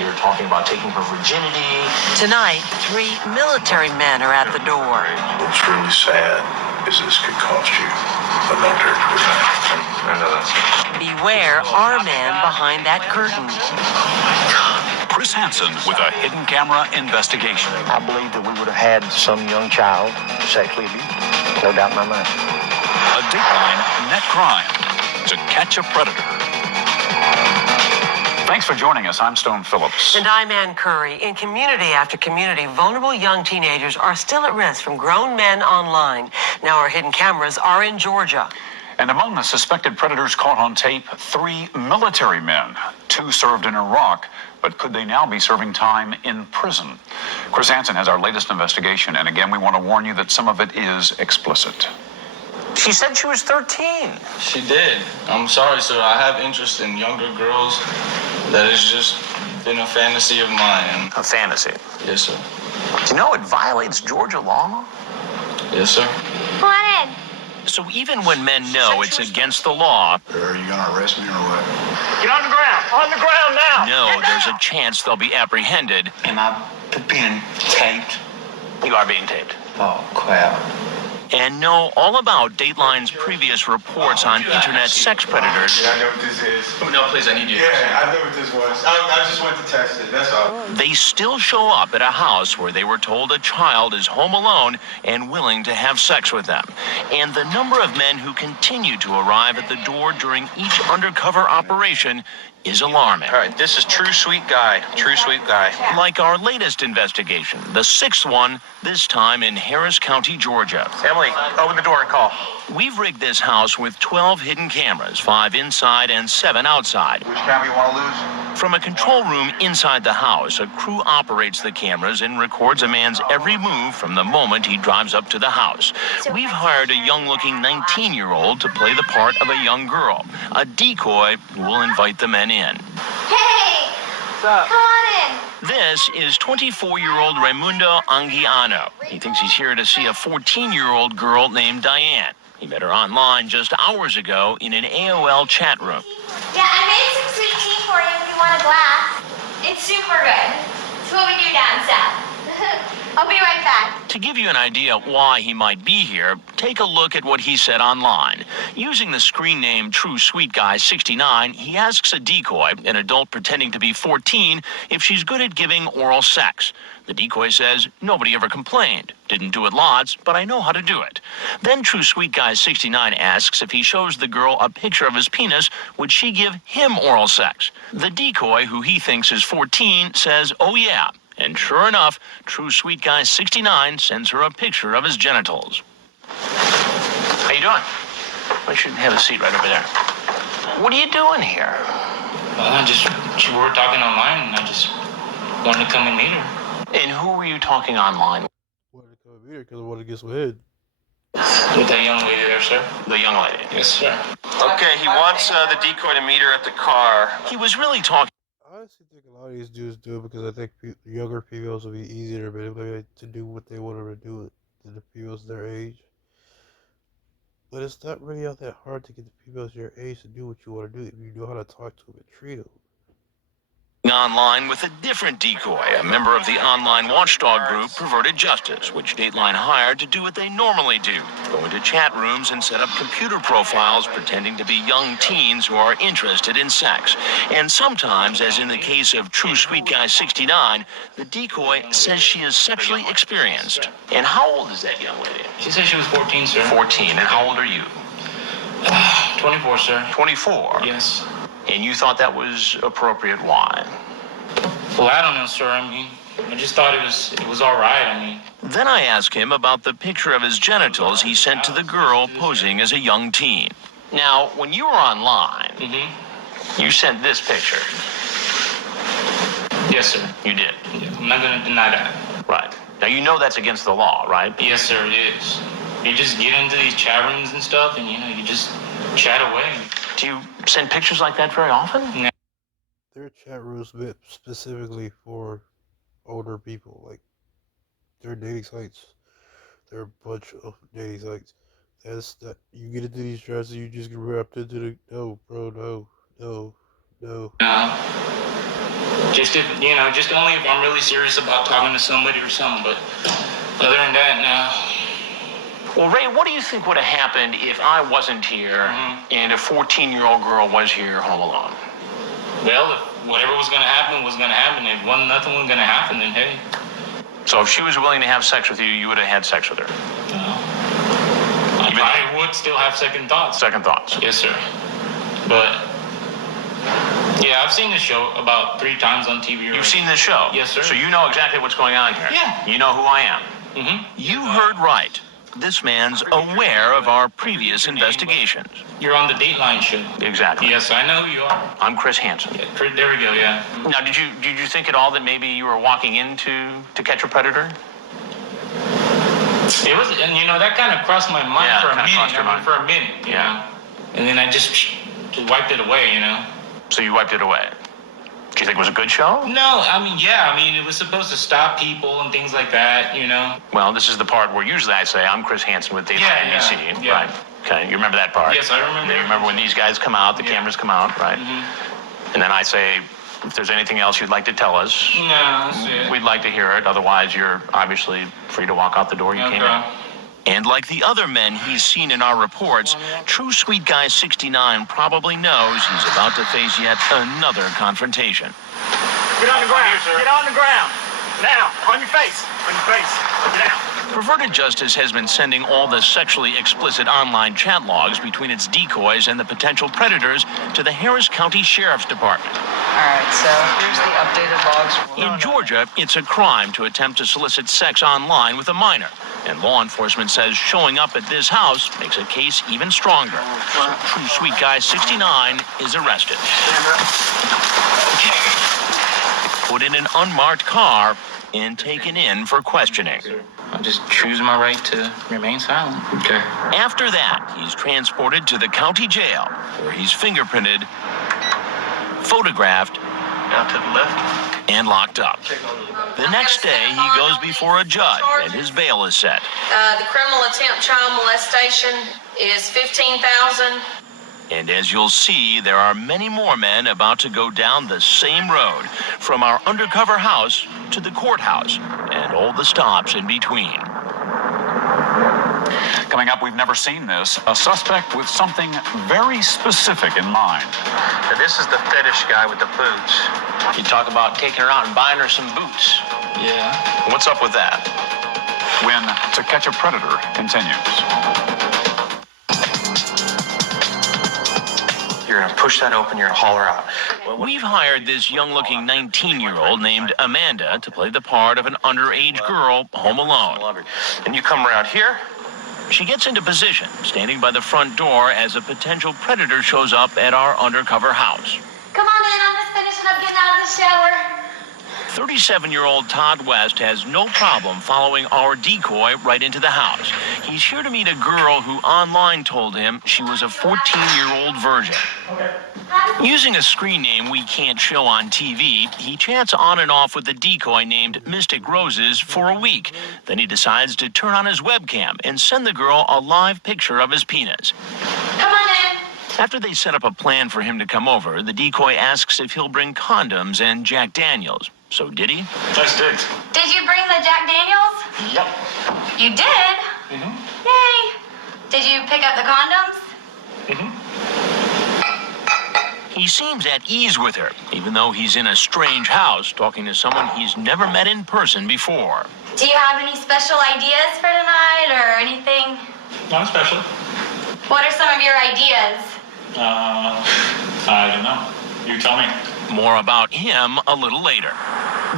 You're talking about taking her virginity. Tonight, 3 military men are at the door. What's really sad is this could cost you a military career. I know that's it. Beware our man behind that curtain. Chris Hansen with a hidden camera investigation. I believe that we would have had some young child sexually abused. No doubt in my mind. A Dateline Net Crime to catch a predator. Thanks for joining us. I'm Stone Phillips. And I'm Ann Curry. In community after community, vulnerable young teenagers are still at risk from grown men online. Now our hidden cameras are in Georgia. And among the suspected predators caught on tape, 3 military men. 2 served in Iraq, but could they now be serving time in prison? Chris Hansen has our latest investigation, and again, we want to warn you that some of it is explicit. She said she was 13. She did. I'm sorry, sir. I have interest in younger girls. That has just been a fantasy of mine. A fantasy. Yes, sir. Do you know it violates Georgia law? Yes, sir. Come on in. So even when men know it's against the law, Are you gonna arrest me or what? Get on the ground! On the ground now! know there's a chance they'll be apprehended, Am I being taped? You are being taped. Oh, crap. and know all about Dateline's previous reports on internet sex predators, Yeah, I know what this is. No, please, I need you. Yeah, I know what this was. I just went to test it, that's all. they still show up at a house where they were told a child is home alone and willing to have sex with them. And the number of men who continue to arrive at the door during each undercover operation is alarming. All right, this is True Sweet Guy. True Sweet Guy. Like our latest investigation, the 6th one, this time in Harris County, Georgia. Emily, open the door and call. We've rigged this house with 12 hidden cameras, 5 inside and 7 outside. Which camera you want to lose? From a control room inside the house, a crew operates the cameras and records a man's every move from the moment he drives up to the house. We've hired a young-looking 19-year-old to play the part of a young girl, a decoy who will invite the men in. Hey! What's up? Come on in. This is 24-year-old Raimundo Anguiano. He thinks he's here to see a 14-year-old girl named Diane. He met her online just hours ago in an AOL chat room. Yeah, I made some sweet tea for you if you want a glass. It's super good. It's what we do down south. I'll be right back. To give you an idea why he might be here, take a look at what he said online. Using the screen name True Sweet Guy 69, he asks a decoy, an adult pretending to be 14, if she's good at giving oral sex. The decoy says, nobody ever complained. Didn't do it lots, but I know how to do it. Then True Sweet Guy 69 asks if he shows the girl a picture of his penis, would she give him oral sex? The decoy, who he thinks is 14, says, oh yeah. And sure enough, True Sweet Guy 69 sends her a picture of his genitals. How you doing? I should have a seat right over there. What are you doing here? We were talking online, and I just wanted to come and meet her. And who were you talking online Wanted to come here because I wanted to get some head. With that young lady there, sir? The young lady. Yes, sir. Okay, he wants the decoy to meet her at the car. He was really talking I honestly think a lot of these dudes do it because I think younger females will be easier to do what they want to do to the females their age. But it's not really all that hard to get the females your age to do what you want to do if you know how to talk to them and treat them. online with a different decoy, a member of the online watchdog group Perverted Justice, which Dateline hired to do what they normally do, go into chat rooms and set up computer profiles pretending to be young teens who are interested in sex. And sometimes, as in the case of True Sweet Guy 69, the decoy says she is sexually experienced. And how old is that young lady? She said she was 14, sir. 14. And how old are you? 24, sir. 24. Yes. And you thought that was appropriate. Why? Well, I don't know, sir. I mean, I just thought it was all right. I mean. Then I asked him about the picture of his genitals he sent to the girl posing as a young teen. Now, when you were online, you sent this picture. Yes, sir. You did. Yeah, I'm not going to deny that. Right. Now, you know that's against the law, right? Yes, sir, it is. You just get into these chat rooms and stuff, and, you just chat away. Do you send pictures like that very often? No. There are chat rooms meant specifically for older people. Like, they're dating sites. There are a bunch of dating sites. That's that you get into these chats and you just get wrapped into the no, bro, no. Just if, just only if I'm really serious about talking to somebody or something, but other than that, no. Well, Ray, what do you think would have happened if I wasn't here and a 14-year-old girl was here home alone? Well, if whatever was going to happen was going to happen. If nothing was going to happen, then hey. So if she was willing to have sex with you, you would have had sex with her? I would still have second thoughts. Second thoughts? Yes, sir. But, yeah, I've seen the show about 3 times on TV. You've seen this show? Yes, sir. So you know exactly what's going on here? Yeah. You know who I am? Mm-hmm. You heard right. This man's aware of our previous investigations. You're on the Dateline show. Exactly. Yes, I know who you are. I'm Chris Hansen. Yeah, there we go, yeah. Now, did you think at all that maybe you were walking into To Catch a Predator? It was, and that kind of crossed my mind for a minute. For a minute, you Yeah. know. And then I just wiped it away, So you wiped it away. Do you think it was a good show? No, it was supposed to stop people and things like that, Well, this is the part where usually I say, I'm Chris Hansen with Dateline NBC. Yeah. Right. Okay, you remember that part? Yes, I remember. You remember when these guys come out, the cameras come out, right? Mm-hmm. And then I say, if there's anything else you'd like to tell us, No, that's it. we'd like to hear it. Otherwise, you're obviously free to walk out the door you came in. And like the other men he's seen in our reports, True Sweet Guy 69 probably knows he's about to face yet another confrontation. Get on the ground. Get on the ground. Now, on your face. On your face. Get down. Perverted Justice has been sending all the sexually explicit online chat logs between its decoys and the potential predators to the Harris County Sheriff's Department. All right, so here's the updated logs. In Georgia, it's a crime to attempt to solicit sex online with a minor. And law enforcement says showing up at this house makes a case even stronger. So True Sweet Guy 69 is arrested. Put in an unmarked car and taken in for questioning. I just choose my right to remain silent. Okay. After that, he's transported to the county jail, where he's fingerprinted, photographed, Down to the left. and locked up. The next day, he goes before a judge, and his bail is set. The criminal attempt child molestation is $15,000. And as you'll see, there are many more men about to go down the same road, from our undercover house to the courthouse, and all the stops in between. Coming up, we've never seen this. A suspect with something very specific in mind. Now, this is the fetish guy with the boots. You talk about taking her out and buying her some boots. Yeah. What's up with that? When To Catch a Predator continues. You're gonna push that open, you're gonna haul her out. We've hired this young-looking 19-year-old named Amanda to play the part of an underage girl home alone. And you come around here. She gets into position, standing by the front door as a potential predator shows up at our undercover house. Come on in, I'm just finishing up getting out of the shower. 37-year-old Todd West has no problem following our decoy right into the house. He's here to meet a girl who online told him she was a 14-year-old virgin. Using a screen name we can't show on TV, he chats on and off with the decoy named Mystic Roses for a week. Then he decides to turn on his webcam and send the girl a live picture of his penis. Come on in. After they set up a plan for him to come over, the decoy asks if he'll bring condoms and Jack Daniels. So did he? Nice digs. Did you bring the Jack Daniels? Yep. You did? Mm-hmm. Yay. Did you pick up the condoms? Mm-hmm. He seems at ease with her, even though he's in a strange house talking to someone he's never met in person before. Do you have any special ideas for tonight or anything? Not special. What are some of your ideas? I don't know. You tell me. More about him a little later.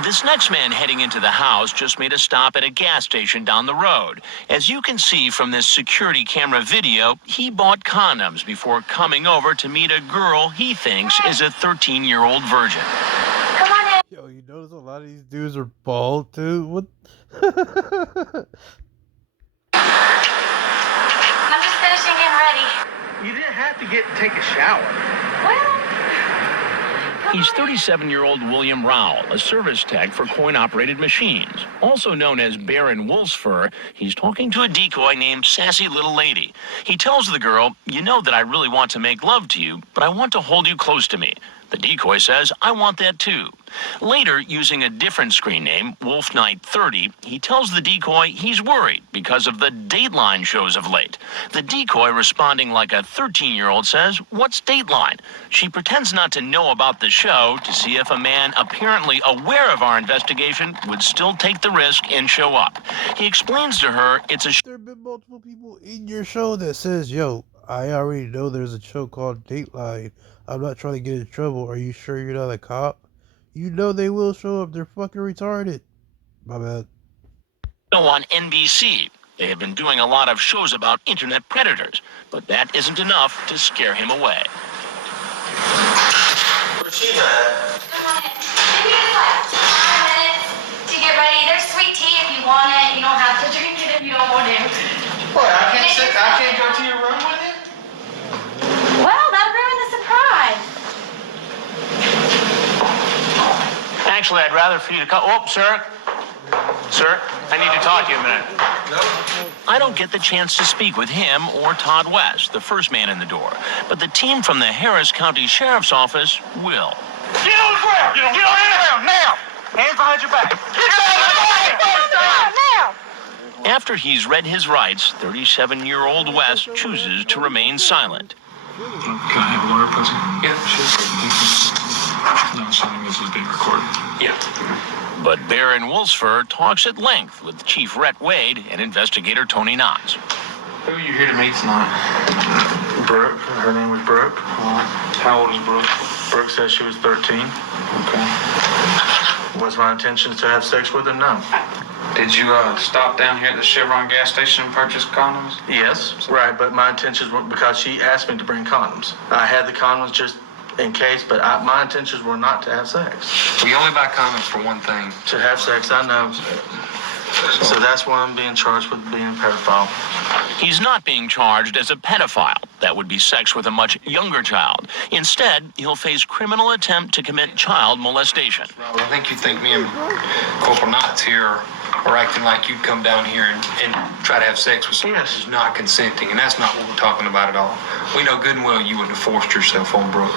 This next man heading into the house just made a stop at a gas station down the road. As you can see from this security camera video, he bought condoms before coming over to meet a girl he thinks is a 13-year-old virgin. Come on in. Yo, you notice a lot of these dudes are bald too? What? I'm just finishing getting ready. You didn't have to take a shower. Well, He's 37-year-old William Rowell, a service tech for coin-operated machines. Also known as Baron Wolfsfur, he's talking to a decoy named Sassy Little Lady. He tells the girl, "You know that I really want to make love to you, but I want to hold you close to me. The decoy says, I want that too. Later, using a different screen name, Wolf Knight 30, he tells the decoy he's worried because of the Dateline shows of late. The decoy, responding like a 13-year-old, says, what's Dateline? She pretends not to know about the show to see if a man apparently aware of our investigation would still take the risk and show up. He explains to her it's a There have been multiple people in your show that says, yo, I already know there's a show called Dateline. I'm not trying to get in trouble. Are you sure you're not a cop? You know they will show up. They're fucking retarded. My bad. show on NBC. They have been doing a lot of shows about internet predators, but that isn't enough to scare him away. Where's she at? Come on in. Give me like 5 minutes to get ready. There's sweet tea if you want it. You don't have to drink it if you don't want to. What? I can't go to your room with you? Well, that'll ruin the surprise. Actually, I'd rather for you to come. Oh, sir. Sir, I need to talk to you a minute. I don't get the chance to speak with him or Todd West, the first man in the door, but the team from the Harris County Sheriff's Office will. Get on the ground! Get on the ground now! Hands behind your back. Get down! Now! After he's read his rights, 37-year-old West chooses to remain silent. Can I have a lawyer present? Yeah, sure. No, signing this is being recorded. Yeah. But Baron Wolfsford talks at length with Chief Rhett Wade and investigator Tony Knotts. Who are you here to meet tonight? Brooke, her name was Brooke. How old is Brooke? Brooke says she was 13. Okay. Was my intention to have sex with her? No. Did you stop down here at the Chevron gas station and purchase condoms? Yes, right, but my intentions were because she asked me to bring condoms. I had the condoms just in case, but my intentions were not to have sex. We only buy condoms for one thing. To have sex, I know. So that's why I'm being charged with being a pedophile. He's not being charged as a pedophile. That would be sex with a much younger child. Instead, he'll face criminal attempt to commit child molestation. I think you think me and Corporal Knotts here are acting like you'd come down here and try to have sex with someone who's not consenting, and that's not what we're talking about at all. We know good and well you wouldn't have forced yourself on Brooke.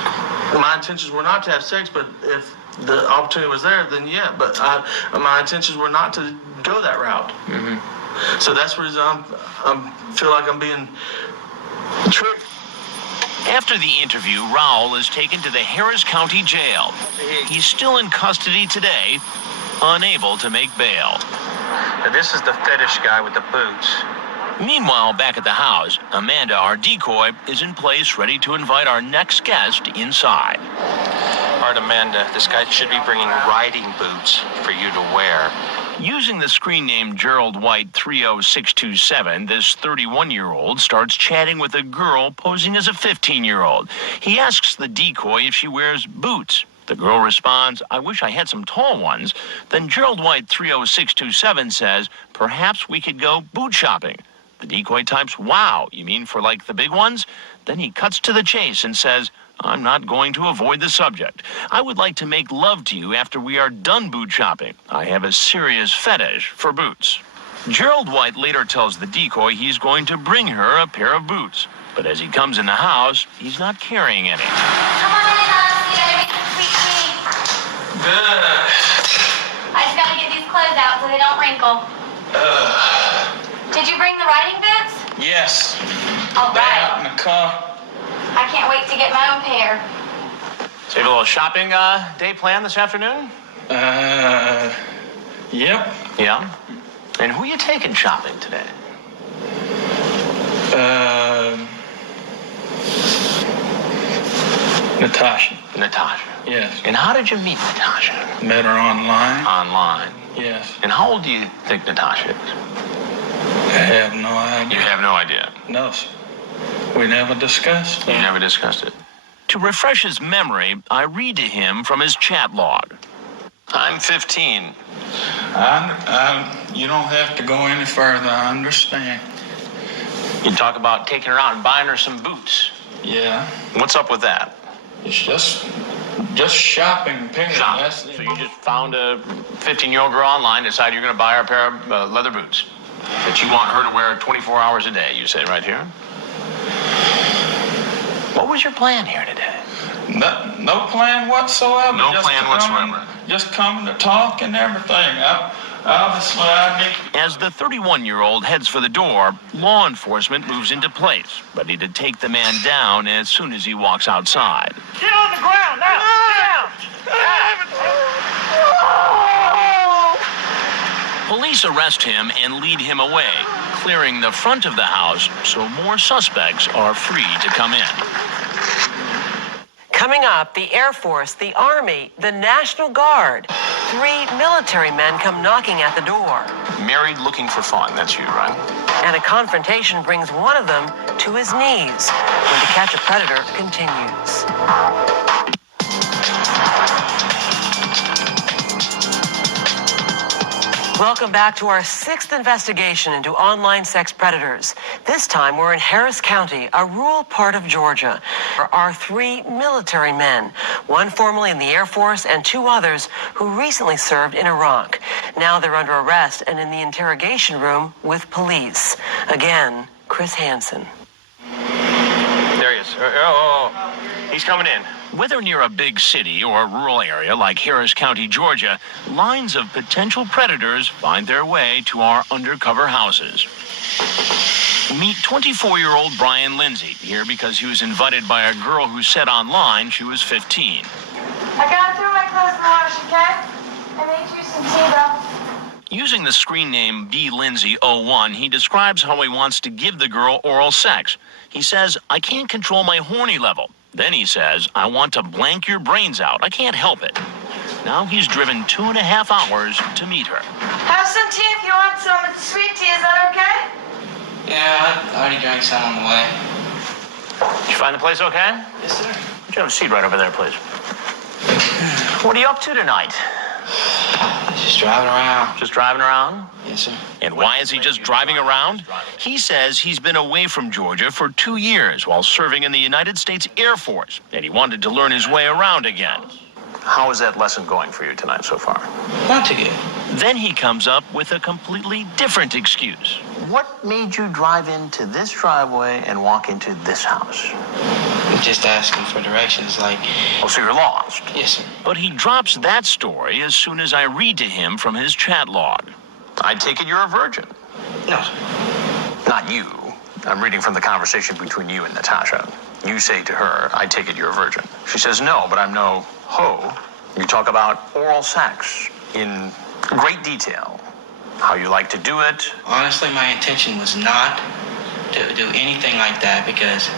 My intentions were not to have sex, but if the opportunity was there, then yeah. But my intentions were not to go that route. Mm-hmm. So that's the reason I feel like I'm being tricked. After the interview, Rowell is taken to the Harris County Jail. He's still in custody today, unable to make bail. Now, this is the fetish guy with the boots. Meanwhile, back at the house, Amanda, our decoy, is in place ready to invite our next guest inside. All right, Amanda, this guy should be bringing riding boots for you to wear. Using the screen name Gerald White 30627, this 31-year-old starts chatting with a girl posing as a 15-year-old. He asks the decoy if she wears boots. The girl responds, I wish I had some tall ones. Then Gerald White 30627 says, perhaps we could go boot shopping. The decoy types, wow, you mean for like the big ones? Then he cuts to the chase and says, I'm not going to avoid the subject. I would like to make love to you after we are done boot shopping. I have a serious fetish for boots. Gerald White later tells the decoy he's going to bring her a pair of boots. But as he comes in the house, he's not carrying any. Come on in, you gotta make some sweet tea. I just gotta get these clothes out so they don't wrinkle. Did you bring the riding boots? Yes. All right. Out in the car. I can't wait to get my own pair. So you have a little shopping day planned this afternoon? Yep. Yeah. And who are you taking shopping today? Natasha. Natasha. Yes. And how did you meet Natasha? Met her online. Online. Yes. And how old do you think Natasha is? I have no idea. You have no idea. No, sir. We never discussed. You never discussed it. To refresh his memory, I read to him from his chat log. I'm 15. You don't have to go any further. I understand. You talk about taking her out and buying her some boots. Yeah. What's up with that? It's just shopping, period. Shop. That's So you just found a 15-year-old girl online, decided you're going to buy her a pair of leather boots that you want her to wear 24 hours a day, you say right here? What was your plan here today? No plan whatsoever. No plan whatsoever. Just coming to talk and everything. Obviously, I need. As the 31-year-old heads for the door, law enforcement moves into place, ready to take the man down as soon as he walks outside. Get on the ground now! Police arrest him and lead him away, clearing the front of the house so more suspects are free to come in. Coming up, the Air Force, the Army, the National Guard. 3 military men come knocking at the door. Married, looking for fun. That's you, right? And a confrontation brings one of them to his knees. When To Catch a Predator continues. Welcome back to our 6th investigation into online sex predators. This time we're in Harris County, a rural part of Georgia. There are 3 military men, one formerly in the Air Force and 2 others who recently served in Iraq. Now they're under arrest and in the interrogation room with police. Again, Chris Hansen. There he is. He's coming in. Whether near a big city or a rural area like Harris County, Georgia, lines of potential predators find their way to our undercover houses. Meet 24-year-old Brian Lindsay, here because he was invited by a girl who said online she was 15. I gotta throw my clothes in the wash, okay? I made you some tea, though. Using the screen name BLindsay01, he describes how he wants to give the girl oral sex. He says, "I can't control my horny level." Then he says, "I want to blank your brains out. I can't help it." Now he's driven 2.5 hours to meet her. Have some tea if you want some. It's sweet tea. Is that okay? Yeah, I already drank some on the way. Did you find the place okay? Yes, sir. Would you have a seat right over there, please? What are you up to tonight? Just driving around. Just driving around? Yes, sir. And why is he just driving around? He says he's been away from Georgia for 2 years while serving in the United States Air Force, and he wanted to learn his way around again. How is that lesson going for you tonight so far? Not too good. Then he comes up with a completely different excuse. What made you drive into this driveway and walk into this house? I'm just asking for directions, like. Oh, so you're lost. Yes, sir. But he drops that story as soon as I read to him from his chat log. I take it you're a virgin. No, sir. Not you. I'm reading from the conversation between you and Natasha. You say to her, "I take it you're a virgin." She says, "No, but I'm no hoe." You talk about oral sex in great detail. How you like to do it. Honestly, my intention was not to do anything like that because,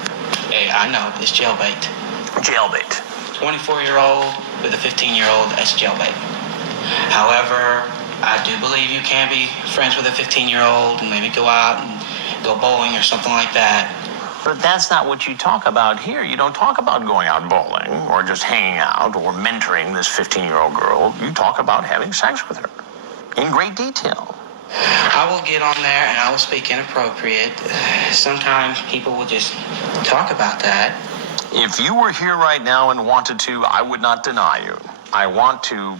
hey, I know it's jailbait. Jailbait. 24-year-old with a 15-year-old, that's jailbait. However, I do believe you can be friends with a 15-year-old and maybe go out and go bowling or something like that. But that's not what you talk about here. You don't talk about going out bowling or just hanging out or mentoring this 15-year-old girl. You talk about having sex with her in great detail. I will get on there and I will speak inappropriate. Sometimes people will just talk about that. If you were here right now and wanted to, I would not deny you. I want to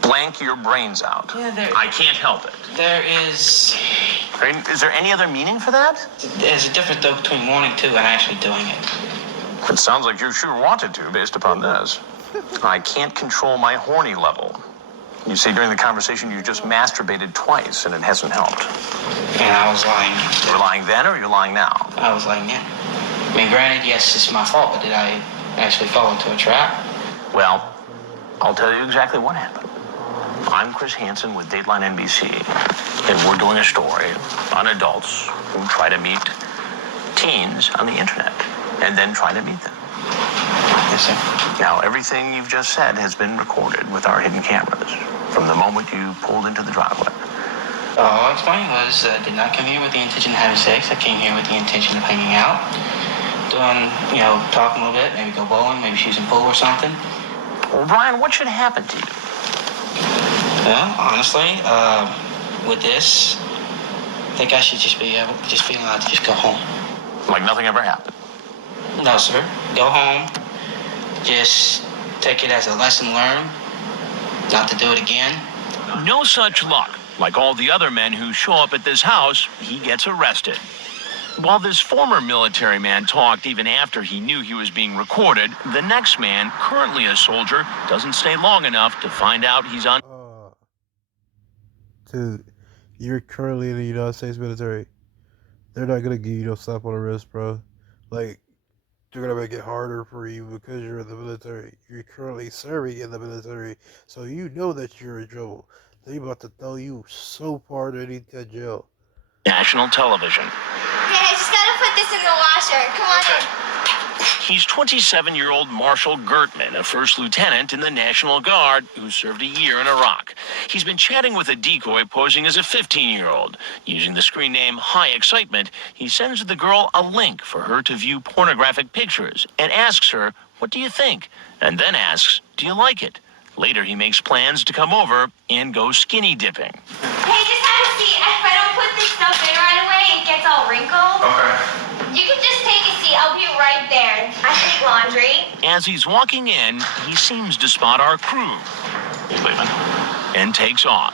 blank your brains out. Yeah, I can't help it. There is Is there any other meaning for that? there's a difference though between wanting to and actually doing it. It sounds like you sure wanted to, based upon this. I can't control my horny level. You say during the conversation you just masturbated twice and it hasn't helped. And I was lying. You were lying then or you're lying now? I was lying, yeah. I mean, granted, yes, it's my fault, but did I actually fall into a trap? Well, I'll tell you exactly what happened. I'm Chris Hansen with Dateline NBC, and we're doing a story on adults who try to meet teens on the internet and then try to meet them. Yes, sir. Now, everything you've just said has been recorded with our hidden cameras from the moment you pulled into the driveway. All I explained was I did not come here with the intention of having sex. I came here with the intention of hanging out, doing, talking a little bit, maybe go bowling, maybe shoot some pool or something. Well, Brian, what should happen to you? Well, honestly, with this, I think I should just be allowed to just go home. Like nothing ever happened? No, sir. Go home. Just take it as a lesson learned, not to do it again. No such luck. Like all the other men who show up at this house, he gets arrested. While this former military man talked even after he knew he was being recorded, the next man, currently a soldier, doesn't stay long enough to find out he's on. Dude, you're currently in the United States military. They're not gonna give you no slap on the wrist, bro. Like, they're gonna make it harder for you because you're in the military. You're currently serving in the military, so you know that you're in trouble. They about to throw you so far underneath that jail. National television. Okay, I just gotta put this in the washer. Come on in. He's 27-year-old Marshall Gertman, a first lieutenant in the National Guard who served a year in Iraq. He's been chatting with a decoy posing as a 15-year-old. Using the screen name High Excitement, he sends the girl a link for her to view pornographic pictures and asks her, "What do you think?" And then asks, "Do you like it?" Later, he makes plans to come over and go skinny dipping. Hey, just have a seat. If I don't put this stuff in right away, it gets all wrinkled. Okay. You can just take a seat. I'll be right there. I take laundry. As he's walking in, he seems to spot our crew. He's leaving. And takes off.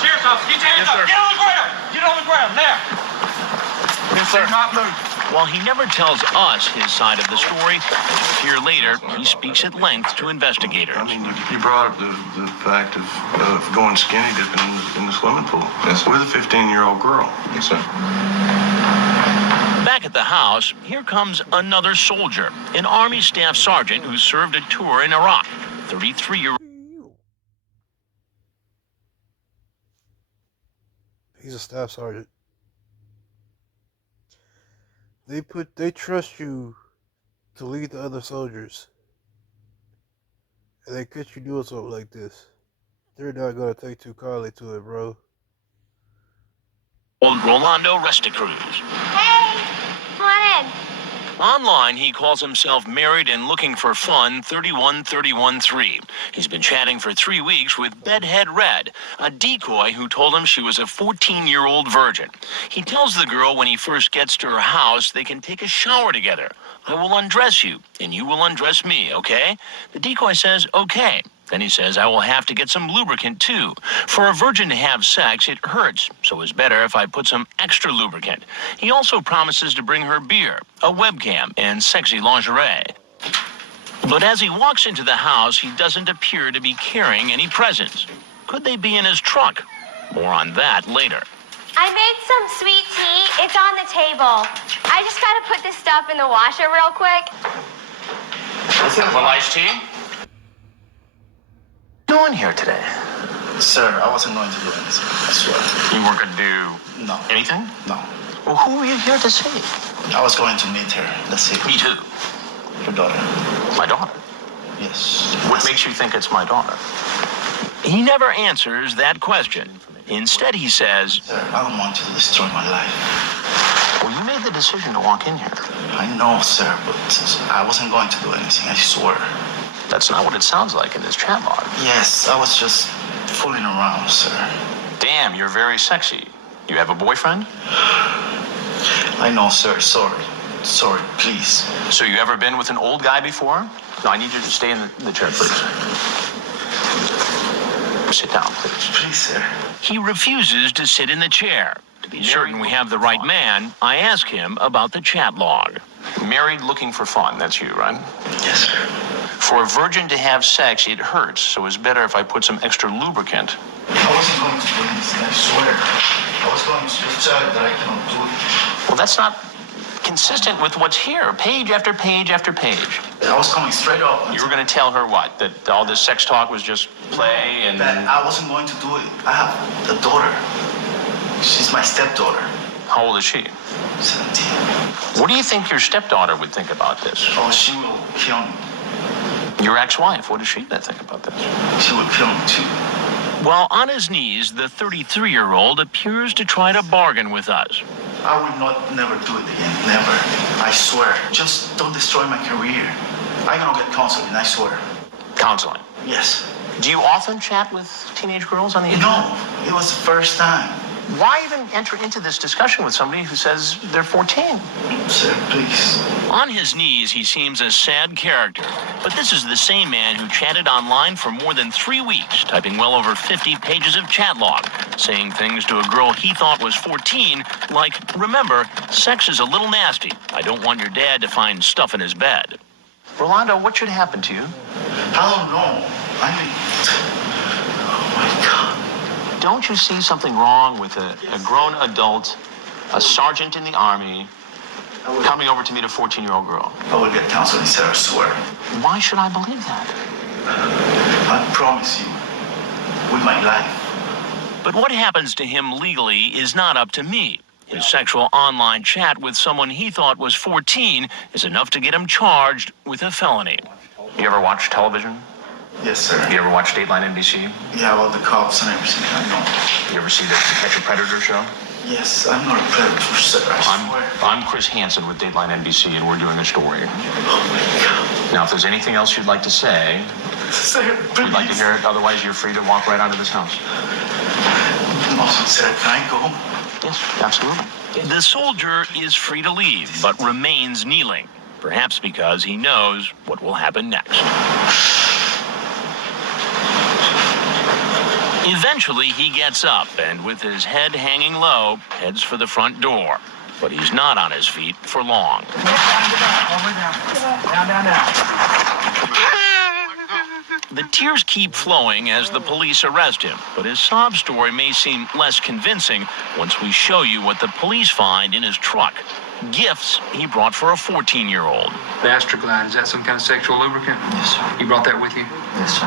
Cheers, officer. Get your hands up. Get on the ground. Get on the ground. Now. Yes, sir. Not move. While he never tells us his side of the story, here later, he speaks at length to investigators. I mean, you brought up the fact of going skinny dipping in the swimming pool. Yes, sir. With a 15-year-old girl. Yes, sir. Back at the house, here comes another soldier, an Army Staff Sergeant who served a tour in Iraq. 33-year-old. He's a staff sergeant. They trust you to lead the other soldiers. And they catch you doing something like this. They're not gonna take too kindly to it, bro. Rolando Resticruz. Hey, come on in. Online, he calls himself Married and Looking for Fun 31313. He's been chatting for 3 weeks with Bedhead Red, a decoy who told him she was a 14-year-old virgin. He tells the girl when he first gets to her house they can take a shower together. "I will undress you, and you will undress me, okay?" The decoy says, "Okay." Then he says, "I will have to get some lubricant, too. For a virgin to have sex, it hurts, so it's better if I put some extra lubricant." He also promises to bring her beer, a webcam, and sexy lingerie. But as he walks into the house, he doesn't appear to be carrying any presents. Could they be in his truck? More on that later. I made some sweet tea. It's on the table. I just gotta put this stuff in the washer real quick. Well, iced tea? Doing here today? Sir, I wasn't going to do anything. I swear. You weren't going to do No. anything? No. Well, who were you here to see? I was going to meet her. Let's see. Me too. Your daughter. My daughter. Yes. What makes you think it's my daughter? He never answers that question. Instead, he says, Sir, I don't want you to destroy my life. "Well, you made the decision to walk in here." I know, sir, but I wasn't going to do anything. I swear. That's not what it sounds like in this chat log. Yes, I was just fooling around, sir. Damn, you're very sexy. You have a boyfriend? I know, sir. Sorry. Sorry, please. So you ever been with an old guy before? No, I need you to stay in the chair, please. Sit down, please. Please, sir. He refuses to sit in the chair. To be certain we have the right man, I ask him about the chat log. Married, looking for fun. That's you, right? Yes, sir. For a virgin to have sex, it hurts, so it's better if I put some extra lubricant. I wasn't going to do anything, I swear. I was going to just tell you that I cannot do it. Well, that's not consistent with what's here, page after page after page. I was coming straight up. You were going to tell her what? That all this sex talk was just play and... That I wasn't going to do it. I have a daughter. She's my stepdaughter. How old is she? 17. What do you think your stepdaughter would think about this? Oh, she will kill me. Your ex-wife, what does she think about this? She will kill me too. While on his knees, the 33-year-old appears to try to bargain with us. I will never do it again. Never. I swear. Just don't destroy my career. I'm gonna get counseling, I swear. Counseling? Yes. Do you often chat with teenage girls on the internet? No, it was the first time. Why even enter into this discussion with somebody who says they're 14? Sir, please. On his knees, he seems a sad character. But this is the same man who chatted online for more than 3 weeks, typing well over 50 pages of chat log. saying things to a girl he thought was 14, like, "Remember, sex is a little nasty. I don't want your dad to find stuff in his bed." Rolando, what should happen to you? I don't know. I mean, oh my God. Don't you see something wrong with a grown adult, a sergeant in the Army, coming over to meet a 14-year-old girl? I will get counseling, sir, I swear. Why should I believe that? I promise you, with my life. But what happens to him legally is not up to me. His sexual online chat with someone he thought was 14 is enough to get him charged with a felony. You ever watch television? Yes, sir. You ever watch Dateline NBC? Yeah, about the cops and everything. I know. You ever see the Catch a Predator show? Yes, I'm not a predator, sir. I swear. I'm Chris Hansen with Dateline NBC, and we're doing a story. Oh my God. Now, if there's anything else you'd like to say, Sir, please. we'd like to hear it. Otherwise, you're free to walk right out of this house. No, sir, can I go? Yes, absolutely. The soldier is free to leave, but remains kneeling, perhaps because he knows what will happen next. Eventually, he gets up and, with his head hanging low, heads for the front door. But he's not on his feet for long. The tears keep flowing as the police arrest him, but his sob story may seem less convincing once we show you what the police find in his truck. Gifts he brought for a 14-year-old. The Astroglide, is that some kind of sexual lubricant? Yes, sir. You brought that with you? Yes, sir.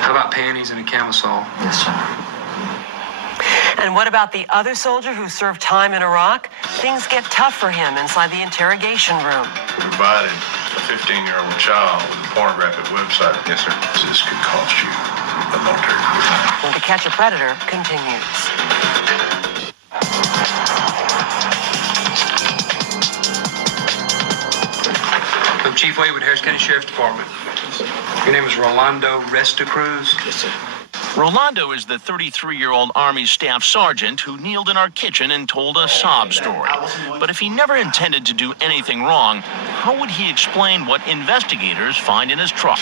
How about panties and a camisole? Yes, sir. And what about the other soldier who served time in Iraq? Things get tough for him inside the interrogation room. Provided a 15-year-old child with a pornographic website. Yes, sir. This could cost you a military career. And To Catch a Predator continues. So Chief Waywood, Harris County Sheriff's Department. Your name is Rolando Restacruz? Yes, sir. Rolando is the 33-year-old Army staff sergeant who kneeled in our kitchen and told a sob story. But if he never intended to do anything wrong, how would he explain what investigators find in his truck?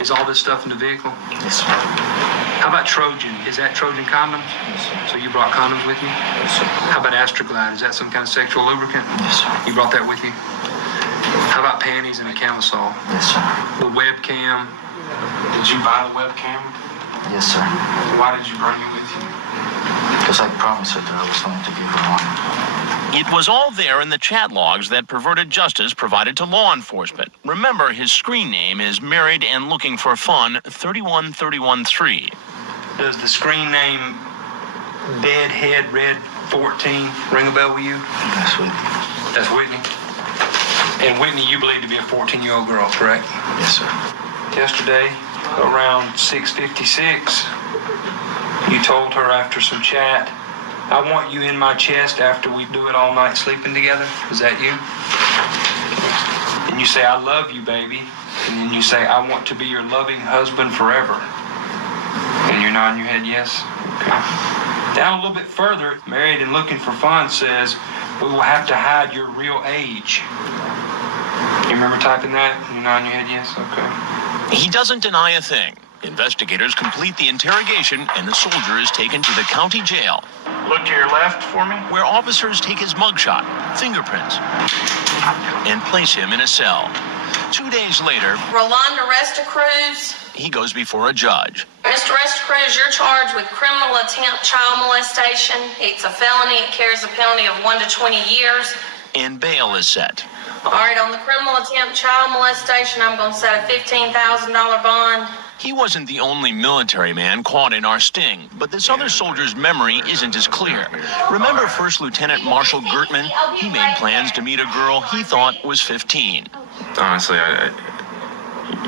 Is all this stuff in the vehicle? Yes, sir. How about Trojan? Is that Trojan condoms? Yes, sir. So you brought condoms with you? Yes, sir. How about Astroglide? Is that some kind of sexual lubricant? Yes, sir. You brought that with you? How about panties and a camisole? Yes, sir. The webcam? Did you buy the webcam? Yes, sir. Why did you bring it with you? Because I promised her that I was going to give her one. It was all there in the chat logs that Perverted Justice provided to law enforcement. Remember, his screen name is Married and Looking for Fun 31313. Does the screen name Bedhead Red 14 ring a bell with you? That's Whitney. That's Whitney. And Whitney, you believe to be a 14-year-old girl, correct? Yes, sir. Yesterday, around 6:56, you told her after some chat, "I want you in my chest after we do it all night sleeping together." Is that you? And you say, "I love you, baby." And then you say, "I want to be your loving husband forever." And you're nodding your head yes? Okay. Down a little bit further, Married and Looking for Fun says, "We will have to hide your real age." You remember typing that? You're nodding your head yes? Okay. He doesn't deny a thing. Investigators complete the interrogation, and the soldier is taken to the county jail. Look to your left for me. Where officers take his mugshot, fingerprints, and place him in a cell. 2 days later, Rolando Restacruz. he goes before a judge. Mr. Restacruz, you're charged with criminal attempt child molestation. It's a felony. It carries a penalty of 1 to 20 years. And bail is set. All right, on the criminal attempt child molestation, I'm going to set a $15,000 bond. He wasn't the only military man caught in our sting, but this other soldier's memory isn't as clear. Remember First Lieutenant Marshall Gertman? He made plans to meet a girl he thought was 15. Honestly, I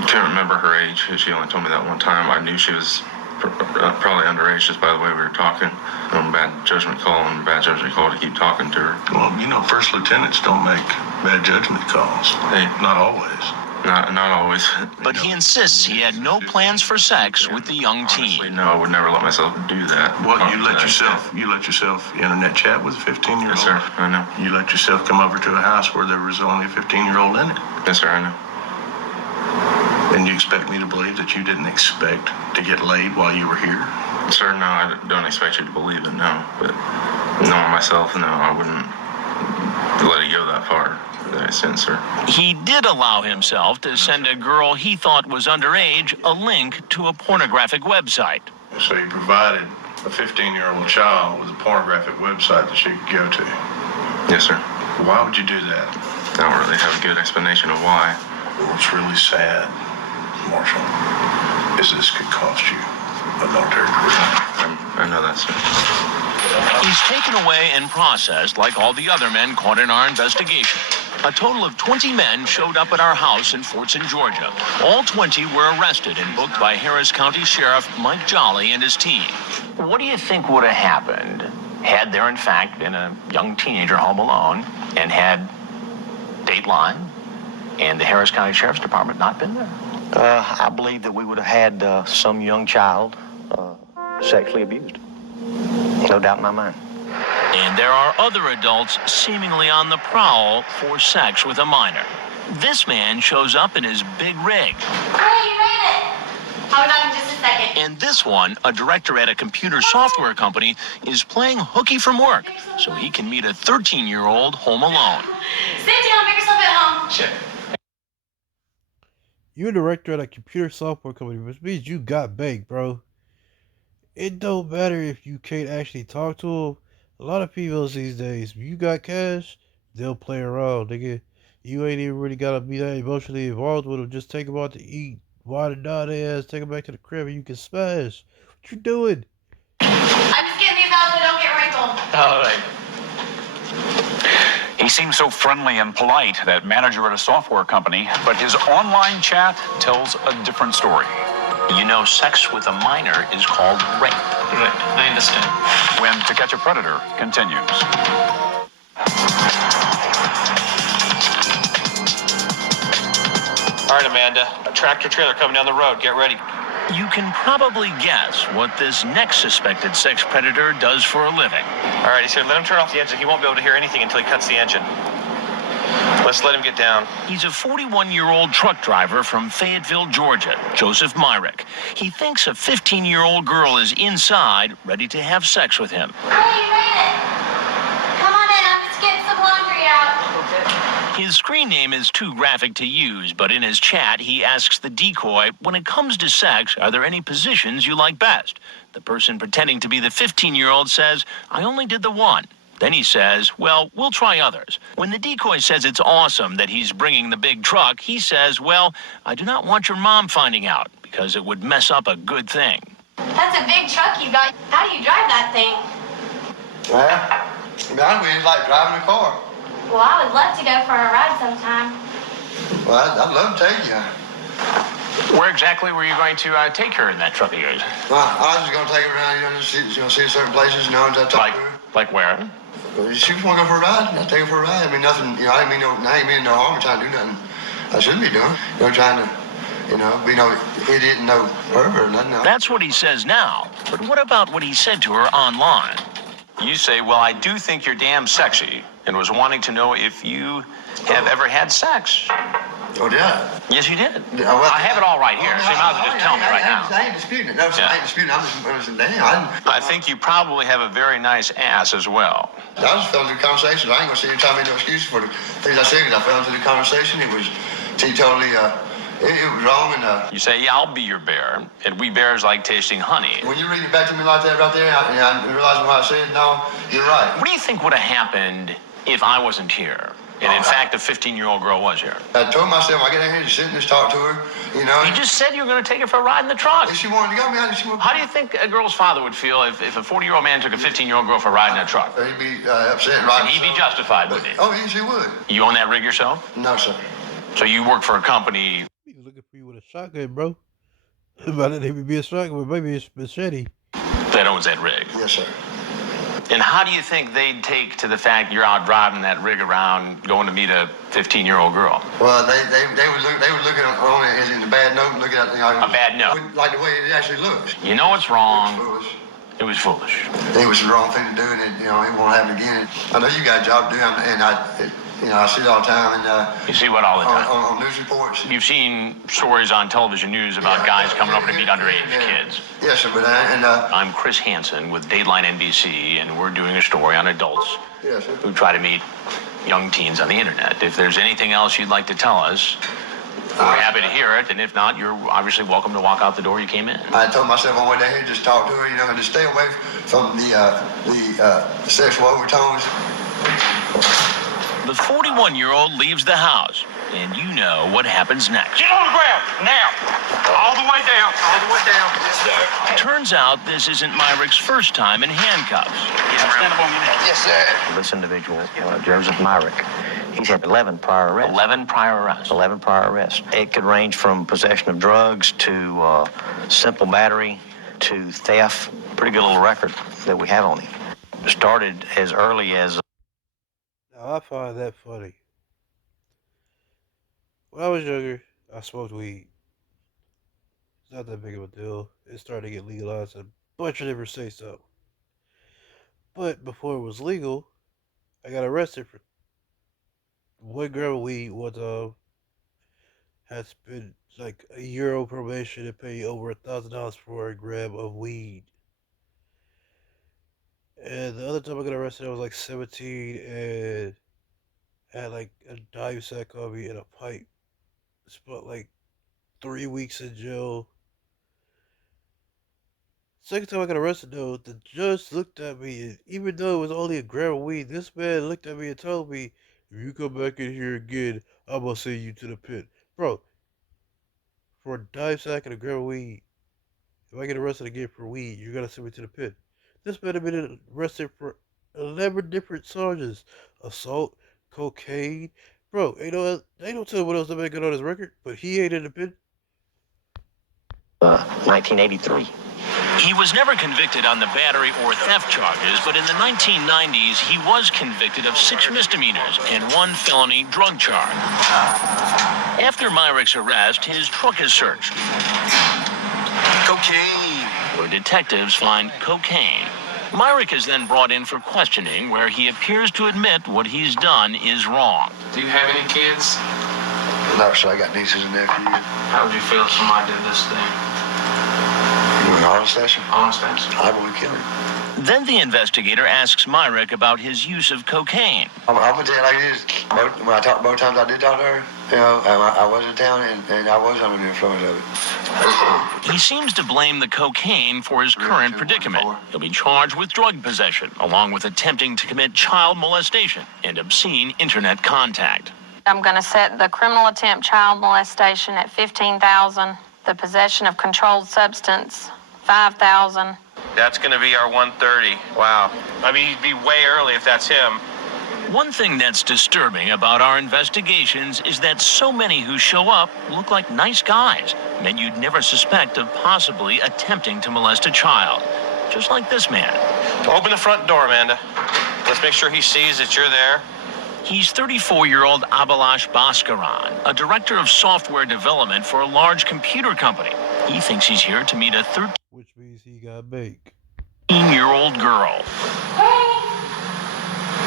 can't remember her age. She only told me that one time. I knew she was probably underage just by the way we were talking. Bad judgment call to keep talking to her. Well, you know, first lieutenants don't make bad judgment calls. Hey. Not always. Not always. But he insists he had no plans for sex with the young Honestly, teen. no, I would never let myself do that. Well, you let yourself internet chat with a 15-year-old. Yes, sir. I know. You let yourself come over to a house where there was only a 15-year-old in it. Yes, sir. I know. And you expect me to believe that you didn't expect to get laid while you were here? Sir, no, I don't expect you to believe it, no. But knowing myself, no, I wouldn't let it go that far. That sense, sir. He did allow himself to send a girl he thought was underage a link to a pornographic website. So you provided a 15-year-old child with a pornographic website that she could go to. Yes, sir. Why would you do that? I don't really have a good explanation of why. What's really sad, Marshall, is this could cost you a military career. I know that, sir. He's taken away and processed like all the other men caught in our investigation. A total of 20 men showed up at our house in Fortson, Georgia. All 20 were arrested and booked by Harris County Sheriff Mike Jolly and his team. What do you think would have happened had there, in fact, been a young teenager home alone and had Dateline and the Harris County Sheriff's Department not been there? I believe that we would have had some young child sexually abused. No doubt in my mind. And there are other adults seemingly on the prowl for sex with a minor. This man shows up in his big rig. Hey, you made it. I'll be back in just a second. And this one, a director at a computer software company, is playing hooky from work so he can meet a 13-year-old home alone. Sit down, make yourself at home. Shit. You're a director at a computer software company, which means you got baked, bro. It don't matter if you can't actually talk to them. A lot of females these days, if you got cash, they'll play around, nigga. You ain't even really gotta be that emotionally involved with them. Just take them out to eat, water down their ass, take them back to the crib, and you can smash. What you doing? I'm just getting these out so don't get wrinkled. All right. He seems so friendly and polite, that manager at a software company, but his online chat tells a different story. You know, sex with a minor is called rape. Right. I understand. When To Catch a Predator continues. All right, Amanda. A tractor trailer coming down the road. Get ready. You can probably guess what this next suspected sex predator does for a living. All right, he said let him turn off the engine. He won't be able to hear anything until he cuts the engine. Let's let him get down. He's a 41-year-old truck driver from Fayetteville, Georgia, Joseph Myrick. He thinks a 15-year-old girl is inside, ready to have sex with him. Hey, you made it. Come on in, I'm just getting some laundry out. His screen name is too graphic to use, but in his chat, he asks the decoy, when it comes to sex, are there any positions you like best? The person pretending to be the 15-year-old says, I only did the one. Then he says, well, we'll try others. When the decoy says it's awesome that he's bringing the big truck, he says, well, I do not want your mom finding out because it would mess up a good thing. That's a big truck you got. How do you drive that thing? Well, I really like driving a car. Well, I would love to go for a ride sometime. Well, I'd love to take you. Where exactly were you going to take her in that truck of yours? Well, I was just going to take her around, see certain places, and talk to her. Like where? Well, she just want to go for a ride. I'll take her for a ride. I mean, nothing, I ain't mean no harm or trying to do nothing I shouldn't be doing. Trying to, be no idiot and no pervert or nothing. That's what he says now. But what about what he said to her online? You say, well, I do think you're damn sexy, and was wanting to know if you have ever had sex. Oh, yeah. Yes, you did. Yeah, well, I have it all right here, so you might as well just tell me right now. I ain't disputing it. No, I ain't disputing it. I'm just damn. I think you probably have a very nice ass as well. I just fell into the conversation. I ain't gonna sit here and tell me no excuses for the things I said, because I fell into the conversation. It was totally, it was wrong, and You say, yeah, I'll be your bear, and we bears like tasting honey. when you read it back to me like that right there, I realizing what I said, no, you're right. What do you think would have happened if I wasn't here? And in fact, the 15-year-old girl was here. I told myself, I get in here to sit and just talk to her, You just said you were going to take her for a ride in the truck. If she wanted to go, How do you think a girl's father would feel if a 40-year-old man took a 15-year-old girl for a ride in a truck? He'd be upset, right? And he'd be justified, wouldn't he? Oh, yes, he would. You own that rig yourself? No, sir. So you work for a company. He was looking for you with a shotgun, bro. But it would be a shotgun, but maybe it's machete. That owns that rig. Yes, sir. And how do you think they'd take to the fact you're out driving that rig around, going to meet a 15-year-old girl? Well, they would look at on it as in a bad note, look at it, A bad note. like the way it actually looks. You know what's wrong? It was foolish. It was foolish. It was the wrong thing to do, and it won't happen again. I know you got a job to do, and You know, I see it all the time, and You see what all the time? on news reports. You've seen stories on television news about guys coming over to meet underage kids. Yes, sir, but I'm Chris Hansen with Dateline NBC, and we're doing a story on adults yes, sir. who try to meet young teens on the internet. If there's anything else you'd like to tell us, we're happy to hear it, and if not, you're obviously welcome to walk out the door you came in. I told myself on my way down here, just talk to her, you know, and just stay away from the sexual overtones. The 41-year-old leaves the house, and you know what happens next. Get on the ground, now! All the way down, all the way down. Turns out this isn't Myrick's first time in handcuffs. Yes, sir. This individual, Joseph Myrick, he's had 11 prior arrests. 11 prior arrests. 11 prior arrests. It could range from possession of drugs to simple battery to theft. Pretty good little record that we have on him. Started as early as... Now, I find that funny. When I was younger, I smoked weed. It's not that big of a deal. It started to get legalized in a bunch of different states, though. But before it was legal, I got arrested for 1 gram of weed one time. Had spent like a year on probation and pay over $1,000 for a gram of weed. And the other time I got arrested, I was like 17 and had like a dime sack on me and a pipe. Spent like 3 weeks in jail. Second time I got arrested though, the judge looked at me, and even though it was only a gram of weed, this man looked at me and told me, if you come back in here again, I'm gonna send you to the pit. Bro, for a dime sack and a gram of weed, if I get arrested again for weed, you're gonna send me to the pit. This man had been arrested for 11 different charges. Assault, cocaine. Bro, they don't tell what else that man got on his record, but he ain't in the pit. 1983. He was never convicted on the battery or theft charges, but in the 1990s, he was convicted of 6 misdemeanors and 1 felony drug charge. After Myrick's arrest, his truck is searched. Cocaine. Where detectives find cocaine. Myrick is then brought in for questioning, where he appears to admit what he's done is wrong. Do you have any kids? No, sir, I got nieces and nephews. How would you feel if somebody did this thing? You want honest answer? Honest answer. I would kill him. Then the investigator asks Myrick about his use of cocaine. I'm gonna tell you like this. When I talked, both times I did talk to her, you know, I was in town and I was under the influence of it. He seems to blame the cocaine for his current predicament. He'll be charged with drug possession, along with attempting to commit child molestation and obscene internet contact. I'm going to set the criminal attempt child molestation at $15,000, the possession of controlled substance, $5,000. That's going to be our 130. Wow. I mean, he'd be way early if that's him. One thing that's disturbing about our investigations is that so many who show up look like nice guys, men you'd never suspect of possibly attempting to molest a child. Just like this man. Open the front door, Amanda. Let's make sure he sees that you're there. He's 34-year-old Abhilash Bhaskaran, a director of software development for a large computer company. He thinks he's here to meet a Which means he got baked. 13-year-old girl. Hey!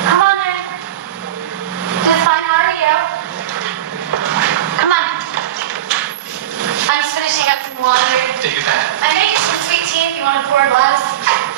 Come on in. Just fine, how are you? Come on. I'm just finishing up some laundry. Do that. I'm making some sweet tea if you want to pour a glass.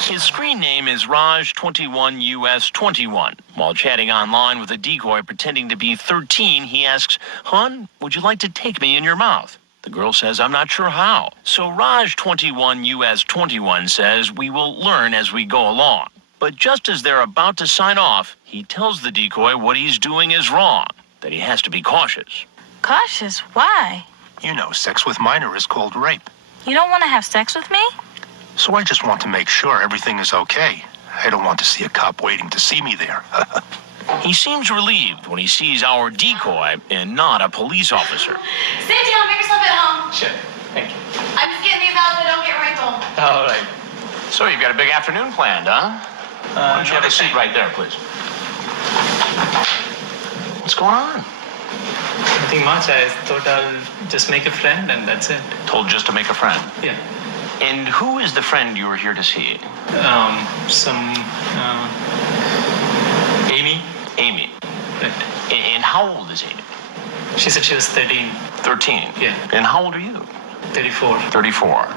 His screen name is Raj21US21. While chatting online with a decoy pretending to be 13, he asks, "Hon, would you like to take me in your mouth?" The girl says, "I'm not sure how." So Raj21US21 says, "We will learn as we go along." But just as they're about to sign off, he tells the decoy what he's doing is wrong, that he has to be cautious. Cautious? Why? You know, sex with minor is called rape. You don't want to have sex with me? So I just want to make sure everything is okay. I don't want to see a cop waiting to see me there. He seems relieved when he sees our decoy and not a police officer. Sit down, make yourself at home. Sure. Thank you. I'm just getting these out so don't get wrinkled. All right. So you've got a big afternoon planned, huh? Why don't you have a seat right there, please? What's going on? Nothing much. I thought I'll just make a friend and that's it. Told just to make a friend. Yeah. And who is the friend you were here to see? Amy. Amy. Right. How old is he? She said she was 13. 13. Yeah. And how old are you? 34. 34.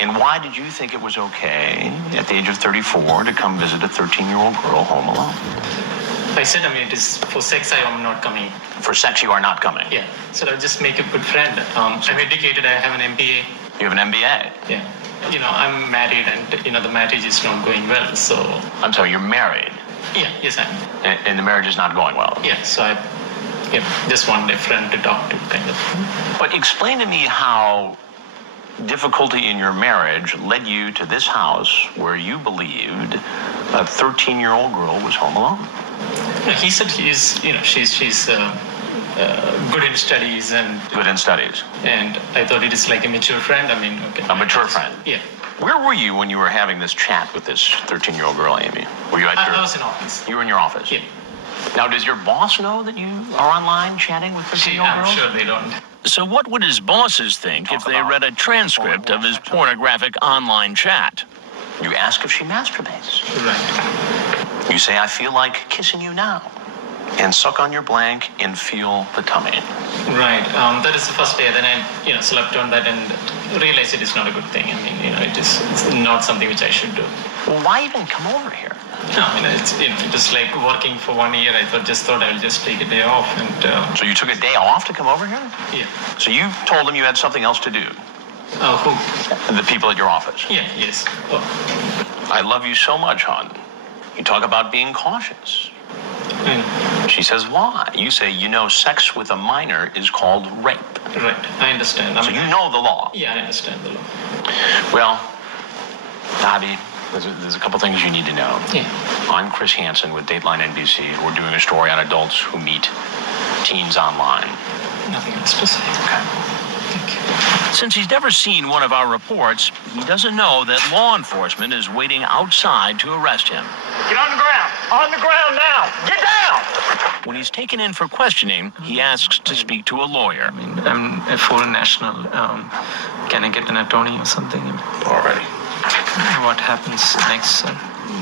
And why did you think it was okay at the age of 34 to come visit a 13-year-old girl home alone? I said, it is for sex, I am not coming. For sex, you are not coming? Yeah. So I'll just make a good friend. I'm educated, I have an MBA. You have an MBA? Yeah. I'm married and, the marriage is not going well, so... I'm sorry, you're married? Yeah, yes, I am. And the marriage is not going well? Yeah, so I just want a friend to talk to, kind of. But explain to me how difficulty in your marriage led you to this house where you believed a 13-year-old girl was home alone. No, he said she's good in studies and... Good in studies. And I thought it is like a mature friend. Okay. A mature friend? Yeah. Where were you when you were having this chat with this 13-year-old girl, Amy? Were you at I was in office. You were in your office? Yeah. Now, does your boss know that you are online chatting with 13-year-old girls? I'm sure they don't. So what would his bosses think if they read a transcript of his pornographic online chat? You ask if she masturbates. Right. You say, I feel like kissing you now. And suck on your blank and feel the tummy. Right. That is the first day. Then I, slept on that and realized it is not a good thing. It's not something which I should do. Well, why even come over here? No, it's just like working for 1 year. I thought I'll just take a day off and. So you took a day off to come over here? Yeah. So you told them you had something else to do? Who? The people at your office. Yeah. Yes. Oh. I love you so much, hon. You talk about being cautious. She says, why? You say, sex with a minor is called rape. Right, I understand. So you know the law. Yeah, I understand the law. Well, Abby, there's a couple things you need to know. Yeah. I'm Chris Hansen with Dateline NBC. We're doing a story on adults who meet teens online. Nothing else to say. Okay. Thank you. Since he's never seen one of our reports, he doesn't know that law enforcement is waiting outside to arrest him. Get on the ground! On the ground now! Get down! When he's taken in for questioning, he asks to speak to a lawyer. I'm a foreign national. Can I get an attorney or something? Already. What happens next, sir?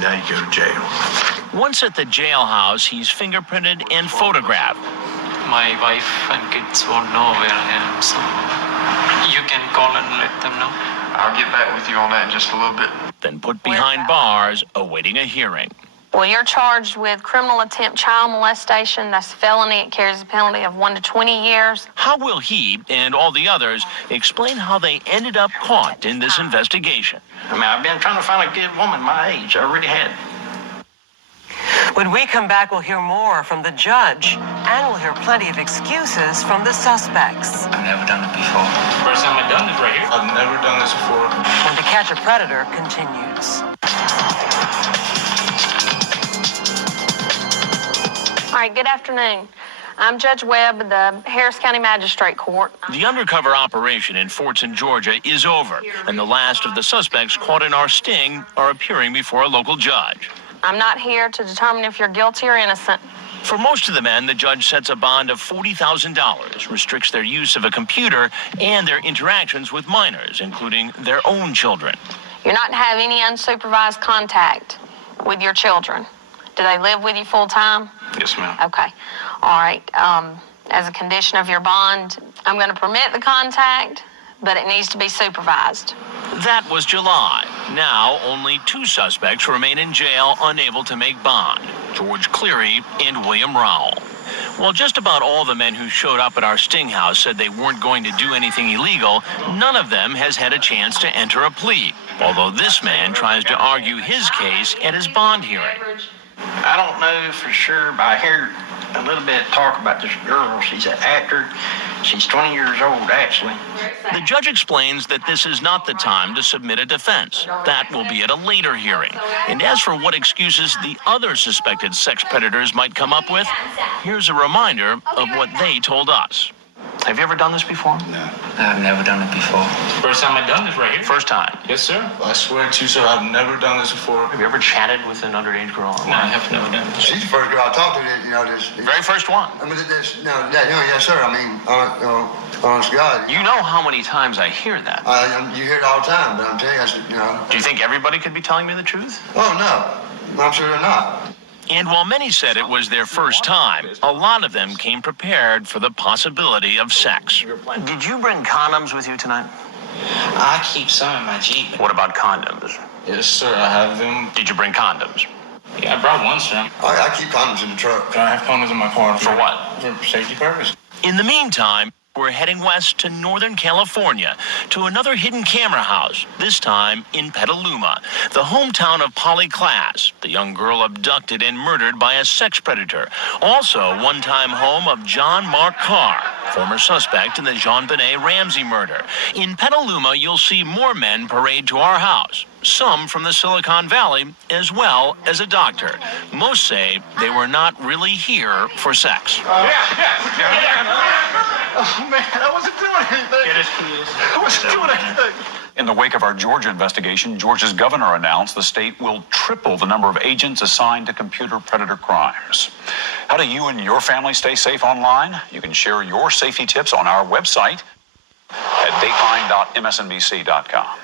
Now you go to jail. Once at the jailhouse, he's fingerprinted and photographed. My wife and kids won't know where I am, so you can call and let them know. I'll get back with you on that in just a little bit. Then put behind bars, awaiting a hearing. Well, you're charged with criminal attempt child molestation. That's a felony. It carries a penalty of 1 to 20 years. How will he and all the others explain how they ended up caught in this investigation? I've been trying to find a good woman my age. I really had. When we come back, we'll hear more from the judge, and we'll hear plenty of excuses from the suspects. I've never done it before. First time I've done it right here. I've never done this before. When To Catch a Predator continues. All right, good afternoon. I'm Judge Webb of the Harris County Magistrate Court. The undercover operation in Fortson, Georgia is over, and the last of the suspects caught in our sting are appearing before a local judge. I'm not here to determine if you're guilty or innocent. For most of the men, the judge sets a bond of $40,000, restricts their use of a computer and their interactions with minors, including their own children. You're not to have any unsupervised contact with your children. Do they live with you full time? Yes, ma'am. Okay. All right. As a condition of your bond, I'm going to permit the contact, but it needs to be supervised. That was July. Now, only 2 suspects remain in jail, unable to make bond: George Cleary and William Rowell. While just about all the men who showed up at our sting house said they weren't going to do anything illegal, none of them has had a chance to enter a plea, although this man tries to argue his case at his bond hearing. I don't know for sure, but I hear a little bit of talk about this girl. She's an actor. She's 20 years old, actually. The judge explains that this is not the time to submit a defense. That will be at a later hearing. And as for what excuses the other suspected sex predators might come up with, here's a reminder of what they told us. Have you ever done this before? No. I've never done it before. First time I've done it right here. First time. Yes, sir. I swear to you, sir, I've never done this before. Have you ever chatted with an underage girl? No, I have never done it. She's the first girl I talked to that, this. Very first one. Yes, sir. Honest to God. You know how many times I hear that. You hear it all the time, but I'm telling you, Do you think everybody could be telling me the truth? Oh, no. I'm sure they're not. And while many said it was their first time, a lot of them came prepared for the possibility of sex. Did you bring condoms with you tonight? I keep some in my Jeep. What about condoms? Yes, sir. I have them. Did you bring condoms? Yeah, I brought one, sir. I keep condoms in the truck. I have condoms in my car. For what? For safety purpose. In the meantime, we're heading west to Northern California to another hidden camera house, this time in Petaluma, the hometown of Polly Klaas, the young girl abducted and murdered by a sex predator. Also, one-time home of John Mark Carr, former suspect in the JonBenet Ramsey murder. In Petaluma, you'll see more men parade to our house, some from the Silicon Valley, as well as a doctor. Most say they were not really here for sex. Oh, man, I wasn't doing anything. Get his keys. I wasn't doing anything. In the wake of our Georgia investigation, Georgia's governor announced the state will triple the number of agents assigned to computer predator crimes. How do you and your family stay safe online? You can share your safety tips on our website at dateline.msnbc.com.